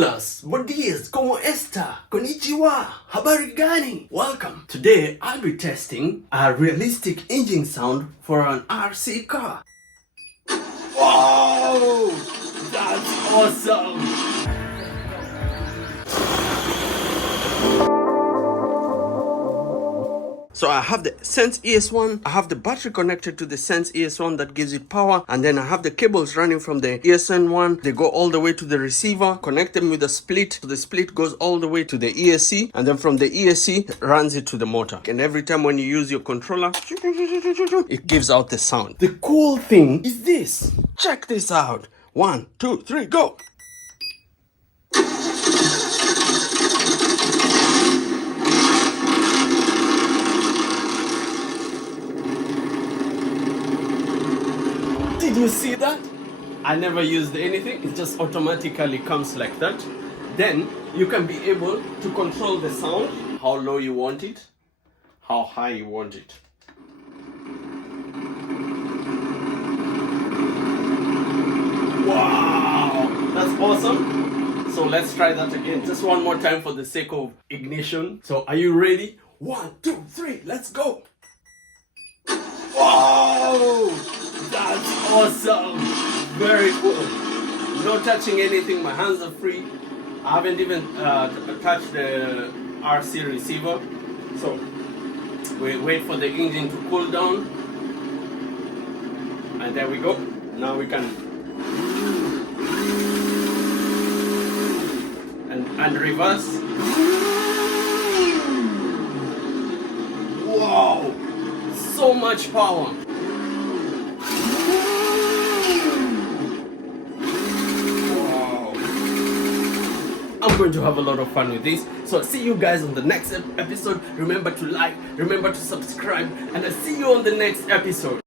Buenas, buenos, ¿cómo está? Konnichiwa, habari gani? Welcome. Today I'll be testing a realistic engine sound for an RC car. Wow! That's awesome! So I have the Sense ES1, I have the battery connected to the Sense ES1 that gives it power, and then I have the cables running from the ESN1. They go all the way to the receiver, connect them with a split. So the split goes all the way to the ESC, and then from the ESC runs it to the motor. And every time when you use your controller, it gives out the sound. The cool thing is this. Check this out. 1, 2, 3, go! Did you see that? I never used anything, it just automatically comes like that. Then you can be able to control the sound, how low you want it, how high you want it. Wow, that's awesome. So let's try that again, just one more time for the sake of ignition. So are you ready? 1, 2, 3, let's go. Wow! That's awesome! Very cool. No touching anything, my hands are free. I haven't even touched the RC receiver. So we wait for the engine to cool down. And there we go. Now we can and reverse. Wow! So much power. I'm going to have a lot of fun with this. So I'll see you guys on the next episode. Remember to like, remember to subscribe, and I'll see you on the next episode.